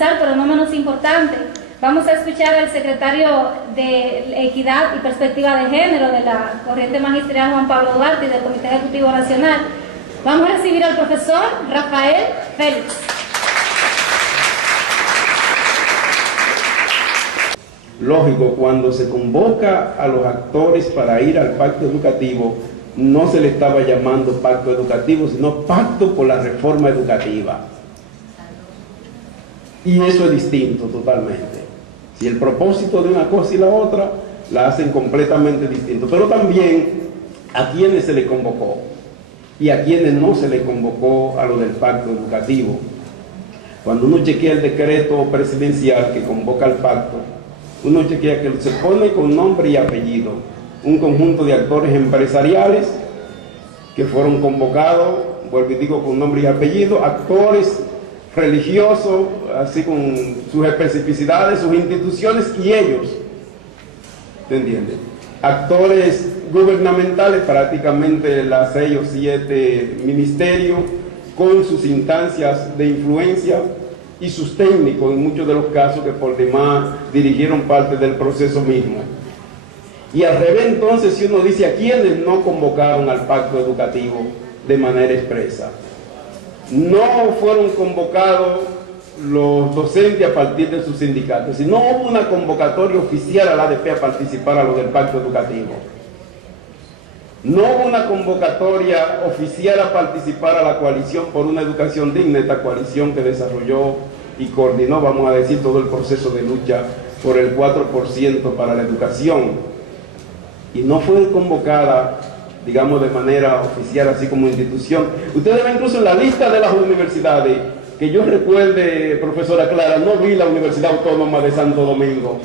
finalizar, pero no menos importante, vamos a escuchar al secretario de Equidad y Perspectiva de Género de la Corriente Magisterial Juan Pablo Duarte y del Comité Ejecutivo Nacional. Vamos a recibir al profesor Rafael Félix. Lógico, cuando se convoca a los actores para ir al pacto educativo, no se le estaba llamando pacto educativo, sino pacto por la reforma educativa. Y eso es distinto totalmente. Si el propósito de una cosa y la otra, la hacen completamente distinto. Pero también a quienes se le convocó y a quienes no se le convocó a lo del pacto educativo. Cuando uno chequea el decreto presidencial que convoca al pacto, uno chequea que se pone con nombre y apellido un conjunto de actores empresariales que fueron convocados, vuelvo y digo, con nombre y apellido, actores religiosos, así con sus especificidades, sus instituciones y ellos, ¿te entiendes? Actores gubernamentales, prácticamente las 6 o 7 ministerios, con sus instancias de influencia y sus técnicos, en muchos de los casos que por demás dirigieron parte del proceso mismo. Y al revés, entonces, si uno dice a quienes no convocaron al pacto educativo de manera expresa, no fueron convocados los docentes a partir de sus sindicatos, sino hubo una convocatoria oficial a la ADP a participar a lo del pacto educativo. No hubo una convocatoria oficial a participar a la coalición por una educación digna, esta coalición que desarrolló y coordinó, vamos a decir, todo el proceso de lucha por el 4% para la educación. Y no fue convocada, digamos, de manera oficial, así como institución. Ustedes ven incluso en la lista de las universidades, que yo recuerde, profesora Clara, no vi la Universidad Autónoma de Santo Domingo.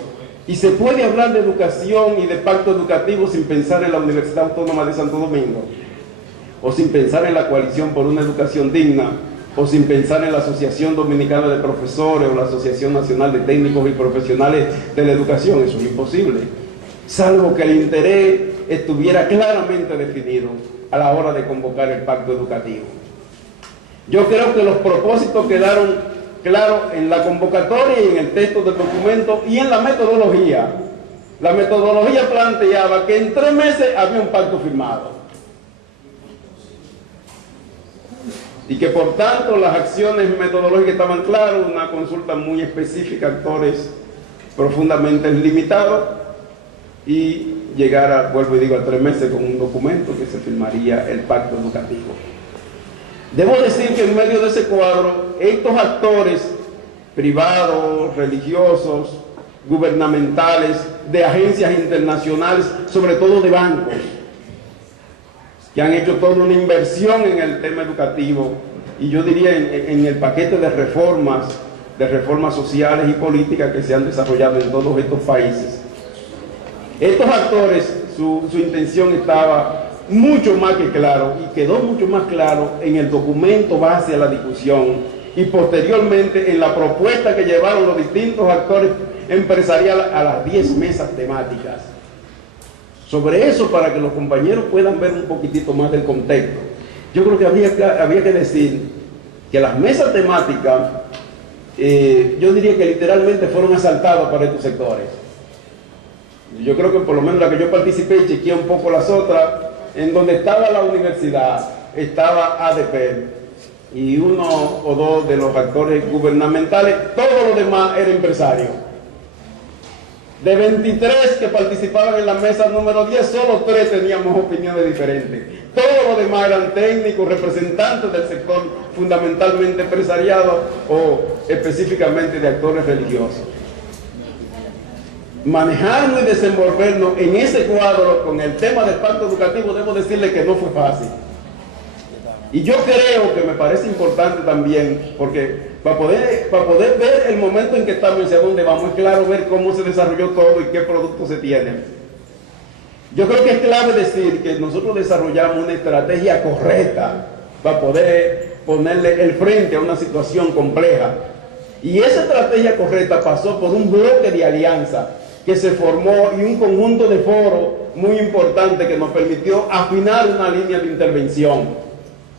Y se puede hablar de educación y de pacto educativo sin pensar en la Universidad Autónoma de Santo Domingo, o sin pensar en la coalición por una educación digna, o sin pensar en la Asociación Dominicana de Profesores o la Asociación Nacional de Técnicos y Profesionales de la Educación. Eso es imposible, salvo que el interés estuviera claramente definido a la hora de convocar el pacto educativo. Yo creo que los propósitos quedaron claros en la convocatoria y en el texto del documento y en la metodología. La metodología planteaba que en 3 meses había un pacto firmado y que por tanto las acciones metodológicas estaban claras, una consulta muy específica, actores profundamente limitados, y llegar a, vuelvo y digo, a 3 meses con un documento que se firmaría el pacto educativo. Debo decir que en medio de ese cuadro, estos actores privados, religiosos, gubernamentales, de agencias internacionales, sobre todo de bancos, que han hecho toda una inversión en el tema educativo, y yo diría en el paquete de reformas sociales y políticas que se han desarrollado en todos estos países. Estos actores, su intención estaba mucho más que claro, y quedó mucho más claro en el documento base a la discusión y posteriormente en la propuesta que llevaron los distintos actores empresariales a las 10 mesas temáticas. Sobre eso, para que los compañeros puedan ver un poquitito más del contexto, yo creo que había que decir que las mesas temáticas, yo diría que literalmente fueron asaltadas por estos sectores. Yo creo que por lo menos la que yo participé y chequeé un poco las otras, en donde estaba la universidad, estaba ADP y 1 o 2 de los actores gubernamentales, todo lo demás era empresario. De 23 que participaban en la mesa número 10, solo 3 teníamos opiniones diferentes. Todos los demás eran técnicos, representantes del sector fundamentalmente empresariado o específicamente de actores religiosos. Manejarnos y desenvolvernos en ese cuadro con el tema del pacto educativo, debo decirle que no fue fácil. Y yo creo que me parece importante también, porque para poder ver el momento en que estamos y hacia dónde vamos, es claro ver cómo se desarrolló todo y qué productos se tienen. Yo creo que es clave decir que nosotros desarrollamos una estrategia correcta para poder ponerle el frente a una situación compleja. Y esa estrategia correcta pasó por un bloque de alianza que se formó y un conjunto de foros muy importante que nos permitió afinar una línea de intervención.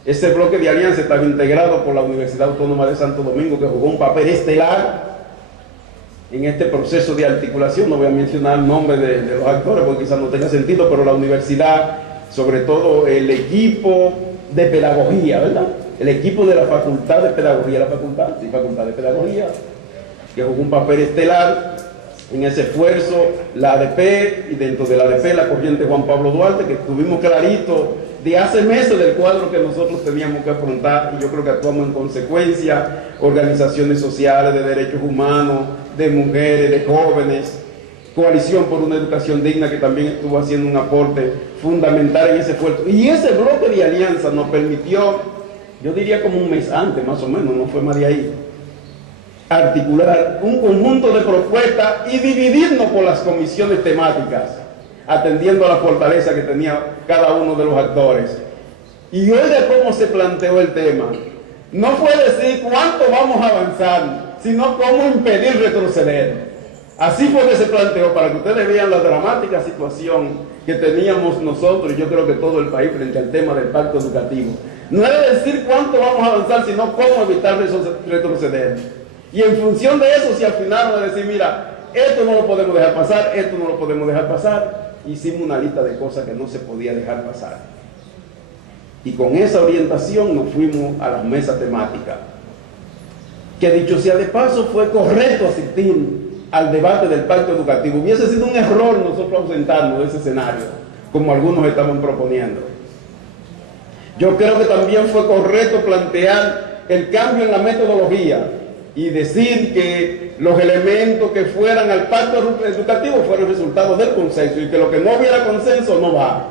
Ese bloque de alianza estaba integrado por la Universidad Autónoma de Santo Domingo, que jugó un papel estelar en este proceso de articulación. No voy a mencionar el nombre de los actores porque quizás no tenga sentido, pero la universidad, sobre todo el equipo de pedagogía, ¿verdad? El equipo de la Facultad de Pedagogía, Facultad de Pedagogía, que jugó un papel estelar en ese esfuerzo, la ADP, y dentro de la ADP la corriente Juan Pablo Duarte, que tuvimos clarito de hace meses del cuadro que nosotros teníamos que afrontar, y yo creo que actuamos en consecuencia, organizaciones sociales de derechos humanos, de mujeres, de jóvenes, Coalición por una Educación Digna, que también estuvo haciendo un aporte fundamental en ese esfuerzo. Y ese bloque de alianza nos permitió, yo diría como un mes antes más o menos, no fue más de ahí, articular un conjunto de propuestas y dividirnos por las comisiones temáticas, atendiendo a la fortaleza que tenía cada uno de los actores. Y oiga cómo se planteó el tema. No fue decir cuánto vamos a avanzar, sino cómo impedir retroceder. Así fue que se planteó, para que ustedes vean la dramática situación que teníamos nosotros, y yo creo que todo el país, frente al tema del pacto educativo. No es decir cuánto vamos a avanzar, sino cómo evitar retroceder. Y en función de eso, si al final vamos a decir, mira, esto no lo podemos dejar pasar, esto no lo podemos dejar pasar, hicimos una lista de cosas que no se podía dejar pasar. Y con esa orientación nos fuimos a la mesa temática, que dicho sea de paso, fue correcto asistir al debate del pacto educativo. Hubiese sido un error nosotros ausentarnos de ese escenario, como algunos estaban proponiendo. Yo creo que también fue correcto plantear el cambio en la metodología y decir que los elementos que fueran al pacto educativo fueron resultado del consenso, y que lo que no hubiera consenso no va.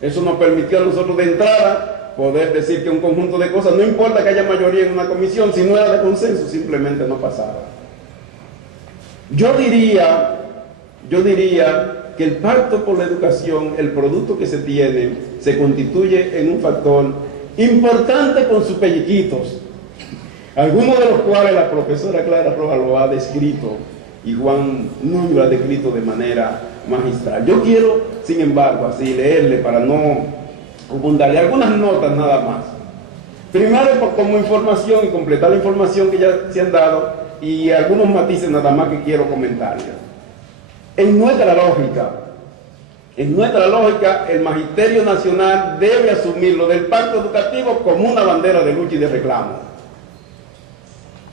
Eso nos permitió a nosotros de entrada poder decir que un conjunto de cosas, no importa que haya mayoría en una comisión, si no era de consenso, simplemente no pasaba. Yo diría que el pacto por la educación, el producto que se tiene, se constituye en un factor importante con sus pelliquitos, algunos de los cuales la profesora Clara Rojas lo ha descrito y Juan Núñez lo ha descrito de manera magistral. Yo quiero, sin embargo, así leerle para no abundarle algunas notas nada más. Primero, como información y completar la información que ya se han dado, y algunos matices nada más que quiero comentarles. En nuestra lógica, el Magisterio Nacional debe asumir lo del pacto educativo como una bandera de lucha y de reclamo.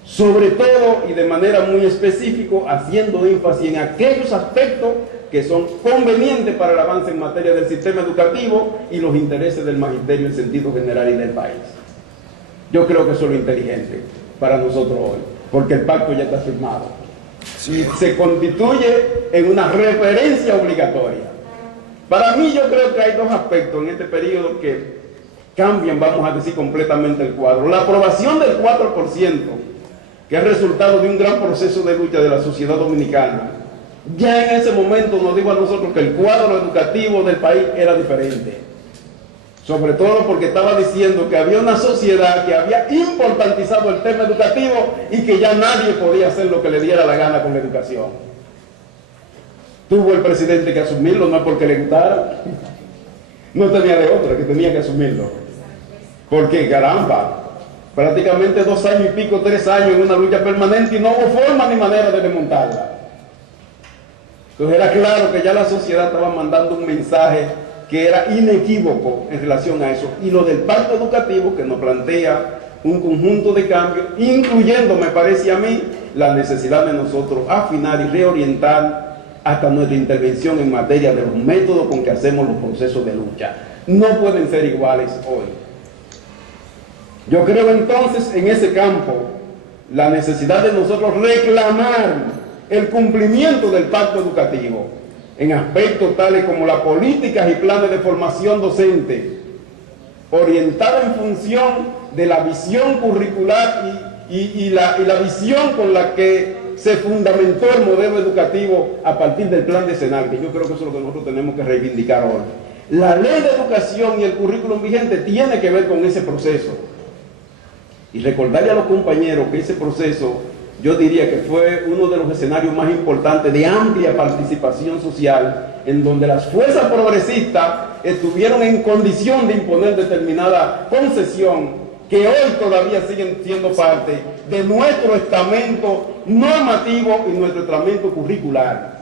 Sobre todo y de manera muy específica, haciendo énfasis en aquellos aspectos que son convenientes para el avance en materia del sistema educativo y los intereses del magisterio en sentido general y del país. Yo creo que eso es lo inteligente para nosotros hoy, porque el pacto ya está firmado y se constituye en una referencia obligatoria. Para mí, yo creo que hay dos aspectos en este periodo que cambian, vamos a decir, completamente el cuadro. La aprobación del 4%, que es resultado de un gran proceso de lucha de la sociedad dominicana, ya en ese momento nos dijo a nosotros que el cuadro educativo del país era diferente. Sobre todo porque estaba diciendo que había una sociedad que había importantizado el tema educativo y que ya nadie podía hacer lo que le diera la gana con la educación. Tuvo el presidente que asumirlo, no es porque le gustara, no tenía de otra, que tenía que asumirlo. Porque, caramba, prácticamente 2 años y pico, 3 años en una lucha permanente y no hubo forma ni manera de desmontarla. Entonces era claro que ya la sociedad estaba mandando un mensaje que era inequívoco en relación a eso. Y lo del pacto educativo, que nos plantea un conjunto de cambios, incluyendo, me parece a mí, la necesidad de nosotros afinar y reorientar hasta nuestra intervención en materia de los métodos con que hacemos los procesos de lucha. No pueden ser iguales hoy. Yo creo entonces en ese campo la necesidad de nosotros reclamar el cumplimiento del pacto educativo en aspectos tales como las políticas y planes de formación docente, orientada en función de la visión curricular y la visión con la que se fundamentó el modelo educativo a partir del plan decenal, que yo creo que eso es lo que nosotros tenemos que reivindicar hoy. La ley de educación y el currículum vigente tiene que ver con ese proceso. Y recordarle a los compañeros que ese proceso, yo diría que fue uno de los escenarios más importantes de amplia participación social, en donde las fuerzas progresistas estuvieron en condición de imponer determinada concesión que hoy todavía siguen siendo parte de nuestro estamento normativo y nuestro estamento curricular.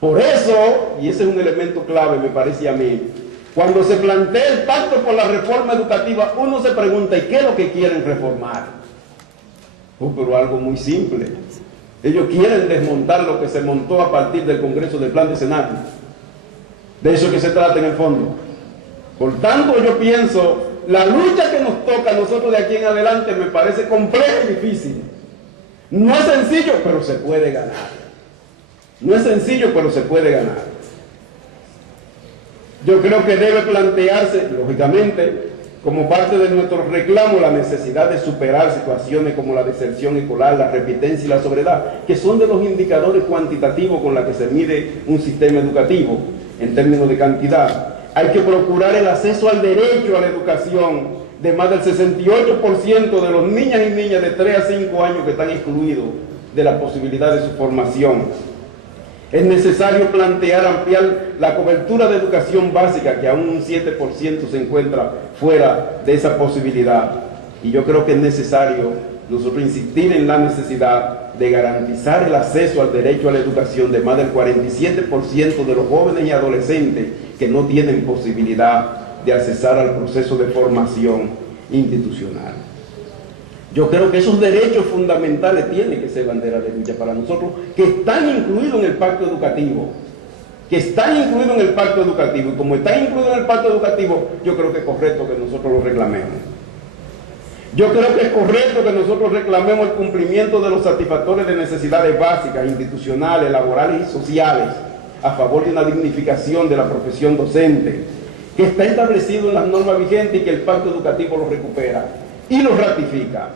Por eso, y ese es un elemento clave, me parece a mí, cuando se plantea el pacto por la reforma educativa, uno se pregunta, ¿y qué es lo que quieren reformar? Pero algo muy simple. Ellos quieren desmontar lo que se montó a partir del Congreso del Plan Decenal. De eso que se trata en el fondo. Por tanto, yo pienso, la lucha que nos toca a nosotros de aquí en adelante me parece compleja y difícil. No es sencillo, pero se puede ganar. No es sencillo, pero se puede ganar. Yo creo que debe plantearse, lógicamente, como parte de nuestro reclamo, la necesidad de superar situaciones como la deserción escolar, la repitencia y la sobriedad, que son de los indicadores cuantitativos con los que se mide un sistema educativo en términos de cantidad. Hay que procurar el acceso al derecho a la educación de más del 68% de los niñas y niñas de 3 a 5 años que están excluidos de la posibilidad de su formación. Es necesario plantear ampliar la cobertura de educación básica, que aún un 7% se encuentra fuera de esa posibilidad. Y yo creo que es necesario nosotros insistir en la necesidad de garantizar el acceso al derecho a la educación de más del 47% de los jóvenes y adolescentes que no tienen posibilidad de accesar al proceso de formación institucional. Yo creo que esos derechos fundamentales tienen que ser bandera de lucha para nosotros, que están incluidos en el pacto educativo, y como están incluidos en el pacto educativo, yo creo que es correcto que nosotros lo reclamemos. Yo creo que es correcto que nosotros reclamemos el cumplimiento de los satisfactores de necesidades básicas, institucionales, laborales y sociales, a favor de una dignificación de la profesión docente, que está establecido en las normas vigentes y que el pacto educativo lo recupera y lo ratifica.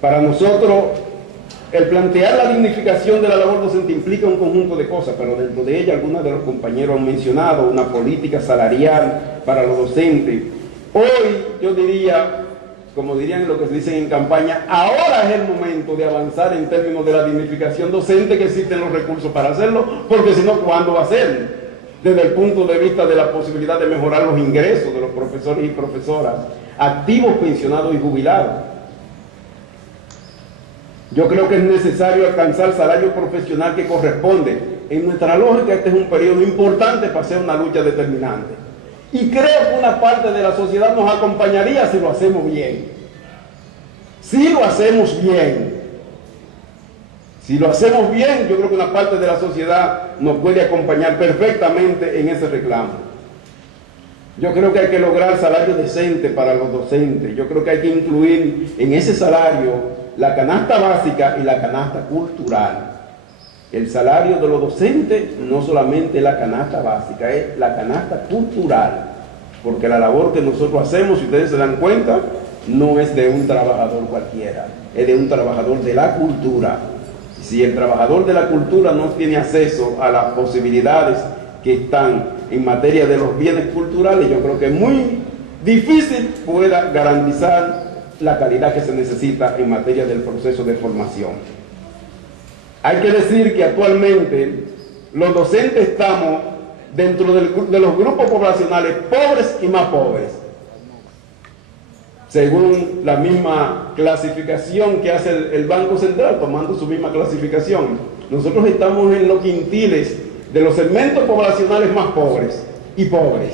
Para nosotros, el plantear la dignificación de la labor docente implica un conjunto de cosas, pero dentro de ella algunos de los compañeros han mencionado una política salarial para los docentes. Hoy yo diría, como dirían lo que se dicen en campaña, ahora es el momento de avanzar en términos de la dignificación docente, que existen los recursos para hacerlo, porque si no, ¿cuándo va a ser? Desde el punto de vista de la posibilidad de mejorar los ingresos de los profesores y profesoras, activos, pensionados y jubilados. Yo creo que es necesario alcanzar el salario profesional que corresponde. En nuestra lógica, este es un periodo importante para hacer una lucha determinante. Y creo que una parte de la sociedad nos acompañaría si lo hacemos bien. Si lo hacemos bien. Si lo hacemos bien, yo creo que una parte de la sociedad nos puede acompañar perfectamente en ese reclamo. Yo creo que hay que lograr salario decente para los docentes. Yo creo que hay que incluir en ese salario la canasta básica y la canasta cultural. El salario de los docentes no solamente es la canasta básica, es la canasta cultural, porque la labor que nosotros hacemos, si ustedes se dan cuenta, no es de un trabajador cualquiera, es de un trabajador de la cultura. Si el trabajador de la cultura no tiene acceso a las posibilidades que están en materia de los bienes culturales, yo creo que es muy difícil pueda garantizar la calidad que se necesita en materia del proceso de formación. Hay que decir que actualmente los docentes estamos dentro de los grupos poblacionales pobres y más pobres, según la misma clasificación que hace el Banco Central, tomando su misma clasificación. Nosotros estamos en los quintiles de los segmentos poblacionales más pobres y pobres.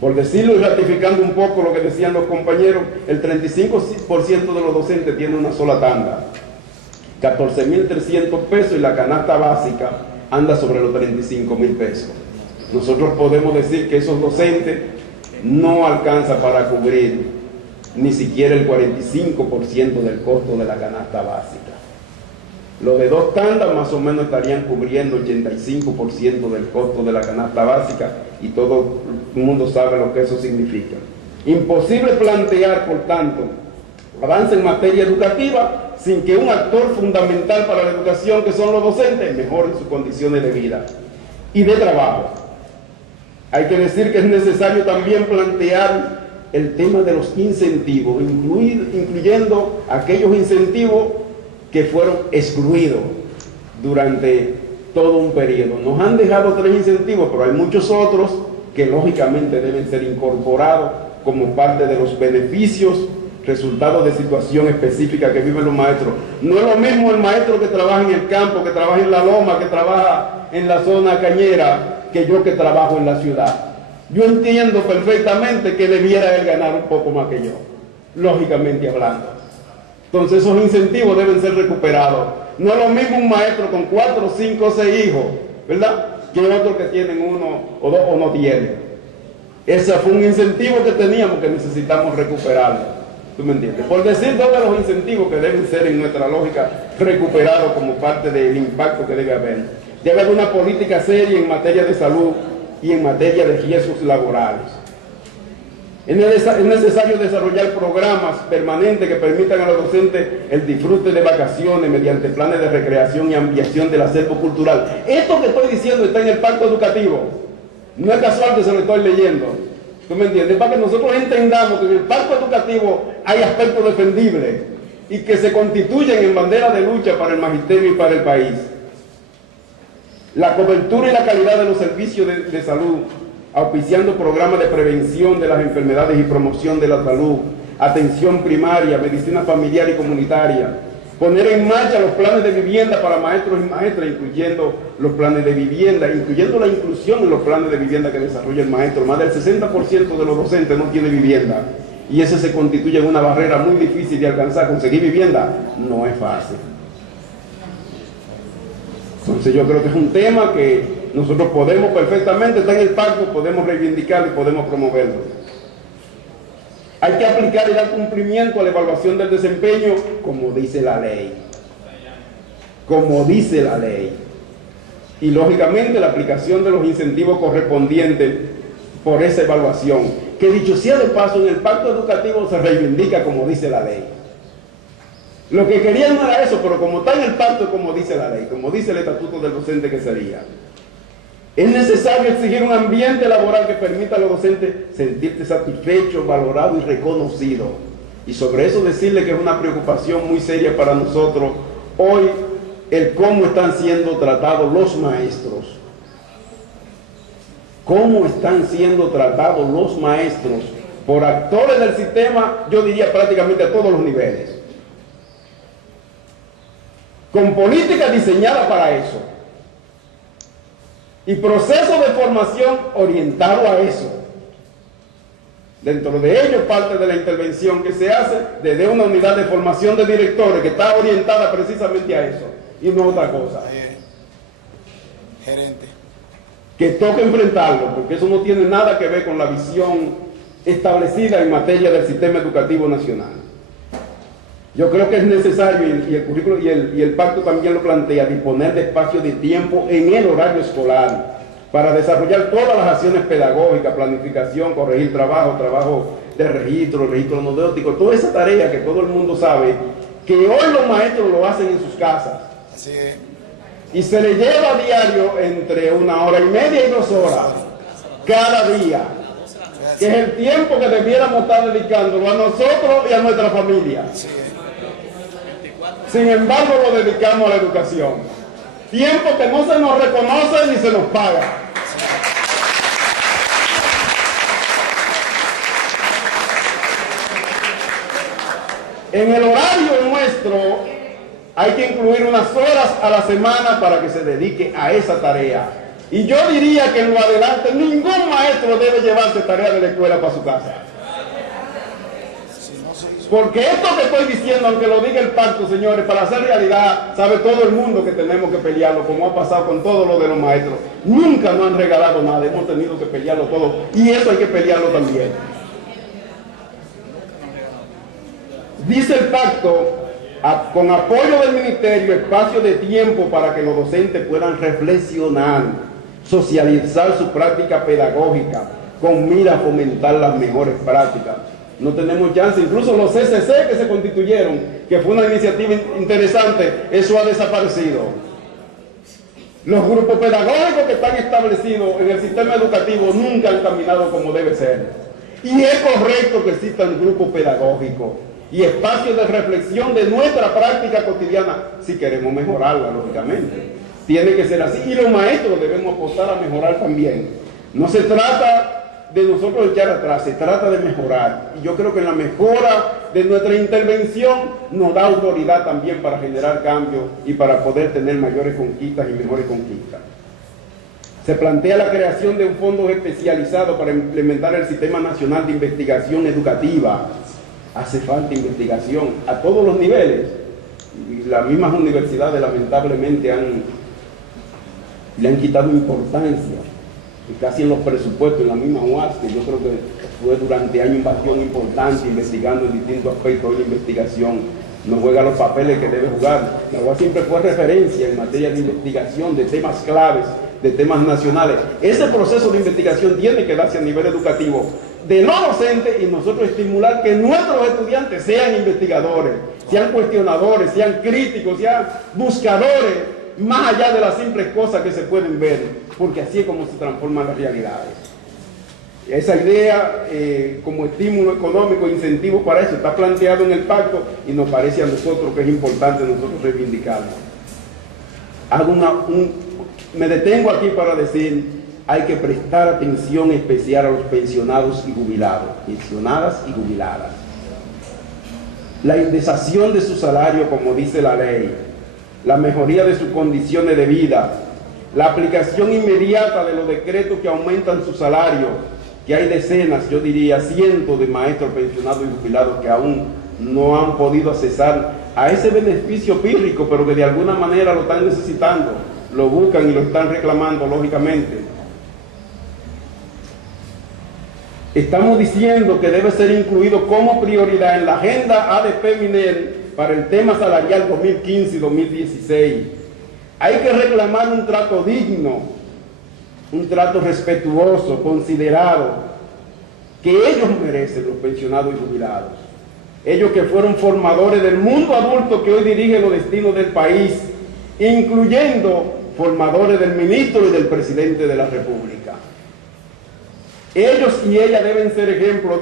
Por decirlo y ratificando un poco lo que decían los compañeros, el 35% de los docentes tiene una sola tanda, 14.300 pesos, y la canasta básica anda sobre los 35.000 pesos. Nosotros podemos decir que esos docentes no alcanzan para cubrir ni siquiera el 45% del costo de la canasta básica. Los de 2 tandas más o menos estarían cubriendo 85% del costo de la canasta básica, y todo el mundo sabe lo que eso significa. Imposible plantear, por tanto, avance en materia educativa sin que un actor fundamental para la educación, que son los docentes, mejoren sus condiciones de vida y de trabajo. Hay que decir que es necesario también plantear el tema de los incentivos, incluyendo aquellos incentivos que fueron excluidos durante todo un periodo. Nos han dejado 3 incentivos, pero hay muchos otros que lógicamente deben ser incorporados como parte de los beneficios resultado de situación específica que viven los maestros. No es lo mismo el maestro que trabaja en el campo, que trabaja en la loma, que trabaja en la zona cañera, que yo que trabajo en la ciudad. Yo entiendo perfectamente que debiera él ganar un poco más que yo, lógicamente hablando. Entonces esos incentivos deben ser recuperados. No es lo mismo un maestro con 4, 5, 6 hijos, ¿verdad?, que otros que tienen 1 o 2 o no tienen. Ese fue un incentivo que teníamos que necesitamos recuperarlo. ¿Tú me entiendes? Por decir todos los incentivos que deben ser en nuestra lógica recuperados como parte del impacto que debe haber. Debe haber una política seria en materia de salud y en materia de riesgos laborales. Es necesario desarrollar programas permanentes que permitan a los docentes el disfrute de vacaciones mediante planes de recreación y ampliación del acervo cultural. Esto que estoy diciendo está en el Pacto Educativo. No es casual que se lo estoy leyendo. ¿Tú me entiendes? Para que nosotros entendamos que en el Pacto Educativo hay aspectos defendibles y que se constituyen en bandera de lucha para el magisterio y para el país. La cobertura y la calidad de los servicios de salud, auspiciando programas de prevención de las enfermedades y promoción de la salud, atención primaria, medicina familiar y comunitaria, poner en marcha los planes de vivienda para maestros y maestras, incluyendo los planes de vivienda, incluyendo la inclusión en los planes de vivienda que desarrolla el maestro. Más del 60% de los docentes no tiene vivienda, y eso se constituye en una barrera muy difícil de alcanzar. Conseguir vivienda no es fácil. Entonces yo creo que es un tema que nosotros podemos perfectamente, está en el pacto, podemos reivindicarlo y podemos promoverlo. Hay que aplicar y dar cumplimiento a la evaluación del desempeño, como dice la ley. Como dice la ley. Y lógicamente la aplicación de los incentivos correspondientes por esa evaluación, que dicho sea de paso, en el pacto educativo se reivindica como dice la ley. Lo que querían no era eso, pero como está en el pacto, como dice la ley, como dice el estatuto del docente que sería. Es necesario exigir un ambiente laboral que permita a los docentes sentirse satisfechos, valorados y reconocidos. Y sobre eso decirle que es una preocupación muy seria para nosotros hoy el cómo están siendo tratados los maestros. Cómo están siendo tratados los maestros por actores del sistema, yo diría prácticamente a todos los niveles. Con políticas diseñadas para eso. Y procesos de formación orientados a eso. Dentro de ello, parte de la intervención que se hace desde una unidad de formación de directores que está orientada precisamente a eso y no otra cosa. Gerente. Que toca enfrentarlo, porque eso no tiene nada que ver con la visión establecida en materia del sistema educativo nacional. Yo creo que es necesario, y el currículo y el pacto también lo plantea, disponer de espacios de tiempo en el horario escolar para desarrollar todas las acciones pedagógicas, planificación, corregir trabajo de registro anodéutico, toda esa tarea que todo el mundo sabe, que hoy los maestros lo hacen en sus casas. Así es. Y se le lleva a diario entre 1 hora y media y 2 horas, cada día, que es el tiempo que debiéramos estar dedicándolo a nosotros y a nuestra familia. Sin embargo, lo dedicamos a la educación. Tiempo que no se nos reconoce ni se nos paga. En el horario nuestro hay que incluir unas horas a la semana para que se dedique a esa tarea. Y yo diría que en lo adelante ningún maestro debe llevarse tarea de la escuela para su casa. Porque esto que estoy diciendo, aunque lo diga el pacto, señores, para hacer realidad, sabe todo el mundo que tenemos que pelearlo, como ha pasado con todo lo de los maestros. Nunca nos han regalado nada, hemos tenido que pelearlo todo, y eso hay que pelearlo también. Dice el pacto, con apoyo del ministerio, espacio de tiempo para que los docentes puedan reflexionar, socializar su práctica pedagógica, con mira a fomentar las mejores prácticas. No tenemos chance, incluso los CCC que se constituyeron, que fue una iniciativa interesante, eso ha desaparecido. Los grupos pedagógicos que están establecidos en el sistema educativo nunca han caminado como debe ser. Y es correcto que existan grupos pedagógicos y espacios de reflexión de nuestra práctica cotidiana, si queremos mejorarla, lógicamente. Tiene que ser así, y los maestros debemos apostar a mejorar también. No se trata de nosotros echar atrás, se trata de mejorar. Y yo creo que en la mejora de nuestra intervención nos da autoridad también para generar cambios y para poder tener mayores conquistas y mejores conquistas. Se plantea la creación de un fondo especializado para implementar el Sistema Nacional de Investigación Educativa. Hace falta investigación a todos los niveles. Y las mismas universidades lamentablemente le han quitado importancia. Y casi en los presupuestos, en la misma UAS, que yo creo que fue durante años un importante investigando en distintos aspectos de la investigación, no juega los papeles que debe jugar. La UAS siempre fue referencia en materia de investigación, de temas claves, de temas nacionales. Ese proceso de investigación tiene que darse a nivel educativo de no docente y nosotros estimular que nuestros estudiantes sean investigadores, sean cuestionadores, sean críticos, sean buscadores, más allá de las simples cosas que se pueden ver, porque así es como se transforman las realidades. Esa idea como estímulo económico, incentivo para eso, está planteado en el pacto y nos parece a nosotros que es importante nosotros reivindicarlo. Me detengo aquí para decir, hay que prestar atención especial a los pensionados y jubilados, pensionadas y jubiladas. La indexación de su salario, como dice la ley, la mejoría de sus condiciones de vida, la aplicación inmediata de los decretos que aumentan su salario, que hay decenas, yo diría cientos de maestros pensionados y jubilados que aún no han podido accesar a ese beneficio pírrico, pero que de alguna manera lo están necesitando, lo buscan y lo están reclamando, lógicamente. Estamos diciendo que debe ser incluido como prioridad en la agenda ADP-MINER para el tema salarial 2015 y 2016. Hay que reclamar un trato digno, un trato respetuoso, considerado, que ellos merecen, los pensionados y jubilados. Ellos que fueron formadores del mundo adulto que hoy dirige los destinos del país, incluyendo formadores del ministro y del presidente de la República. Ellos y ellas deben ser ejemplos